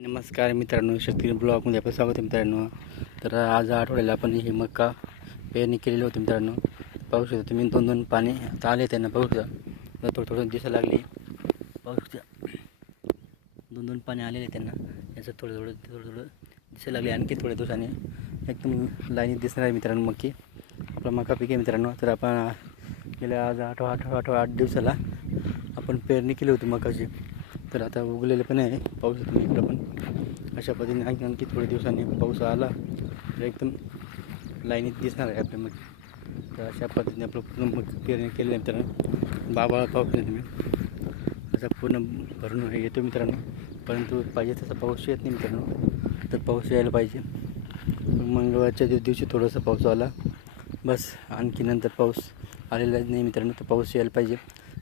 नमस्कार मित्रांनो, शेतकरी ब्लॉगमध्ये आपलं स्वागत आहे मित्रांनो. तर आज आठवड्याला आपण ही मका पेरणी केलेली होती मित्रांनो. पाहू शकता तुम्ही, दोन दोन पाणी आता आले त्यांना. पाहू शकता थोडं थोडं दिसायला लागली. पाहू शकता दोन दोन पाणी आलेले त्यांना. याचं थोडं थोडं थोडं थोडं दिसायला लागले. आणखी थोड्या दिवसाने एकदम लाईनीत दिसणार आहे मित्रांनो मक्की. आपला मका पीक आहे मित्रांनो. तर आपण गेल्या आज आठ दिवसाला आपण पेरणी केली होती मकाची. तर आता उगलेले पण आहे. पाऊस तुम्ही इकडं पण अशा पद्धतीने आणखी थोड्या दिवसांनी पाऊस आला तर एकदम लाईनीत दिसणार आहे आपल्या मग. तर अशा पद्धतीने आपलं पूर्ण मग पेरणी केली आहे मित्रांनो. बाबा पाऊस नाही तुम्ही असा पूर्ण भरून येतो मित्रांनो, परंतु पाहिजे तसा पाऊस येत नाही मित्रांनो. तर पाऊस यायला पाहिजे. मंगळवारच्या दिवशी थोडासा पाऊस आला बस, आणखी नंतर पाऊस आलेलाच नाही मित्रांनो. तर पाऊस यायला पाहिजे,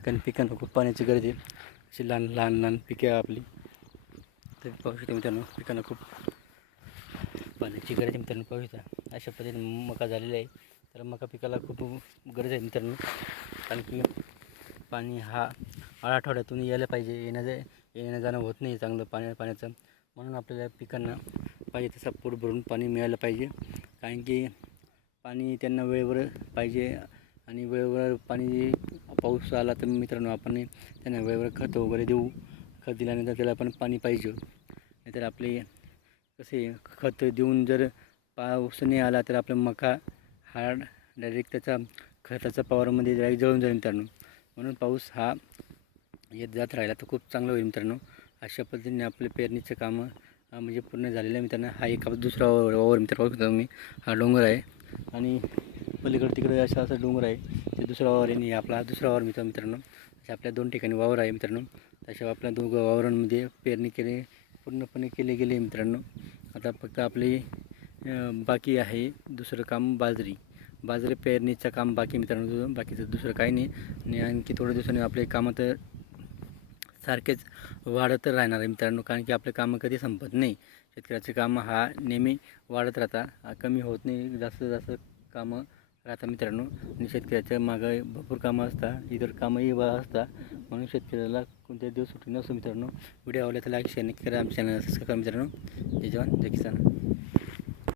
कारण पिकांना खूप पाण्याची गरज आहे. अशी लहान लहान लहान पिके आपली. तर पाहू शकता मित्रांनो, पिकांना खूप पाण्याची गरज आहे मित्रांनो. पाहू शकता अशा पद्धतीने मका झालेला आहे. तर मका पिकाला खूप गरज आहे मित्रांनो, कारण की पाणी हा आठवड्यातून यायला पाहिजे. येणं जाणं होत नाही चांगलं पाण्याचं. म्हणून आपल्याला पिकांना पाहिजे तसा पोट भरून पाणी मिळालं पाहिजे. कारण की पाणी त्यांना वेळेवर पाहिजे, आणि वेळेवर पाणी पाऊस आला तर मित्रांनो आपण त्यांना वेळेवर खत वगैरे देऊ. खत दिल्यानंतर त्याला पण पाणी पाहिजे. नाहीतर आपले कसे खत देऊन जर पाऊस नाही आला तर आपला मका हा डायरेक्ट त्याचा खताचा पॉवरमध्ये डायरेक्ट जळून जाईल मित्रांनो. म्हणून पाऊस हा येत जात राहिला तर खूप चांगलं होईल मित्रांनो. अशा पद्धतीने आपले पेरणीचं कामं म्हणजे पूर्ण झालेलं आहे मित्रांनो. हा एक दुसरा वावर मित्र बघतो तुम्ही. हा डोंगर आहे आणि पलीकडे तिकडे असा डोंगर आहे. ते दुसरा वावर आहे आणि आपला दुसरा वावर मित्रांनो. अशा आपल्या दोन ठिकाणी वावर आहे मित्रांनो. तशा आपल्या दोघं वावरांमध्ये पेरणी पूर्णपणे केले गेले मित्रांनो. आता फक्त आपले बाकी आहे दुसरं काम, बाजरी पेरणीचं काम बाकी मित्रांनो. बाकीचं दुसरं काही नाही. आणि आणखी थोड्या दिवसांनी आपले कामं तर सारखेच वाढत राहणार आहे मित्रांनो, कारण की आपले कामं कधी संपत नाही. शेतकऱ्याचे कामं हा नेहमी वाढत राहतात, कमी होत नाही. जास्त जास्त कामं राहतात मित्रांनो. आणि शेतकऱ्याच्या मागं भरपूर कामं असतात, इतर कामंही असतात. म्हणून शेतकऱ्याला कोणत्या दिवस सुट्टी नसतो मित्रांनो. व्हिडिओ आवडला तर लाईक शेअर नक्की करा. आमच्या चॅनल सबस्क्राईब करा मित्रांनो. जय जवान जय किसान.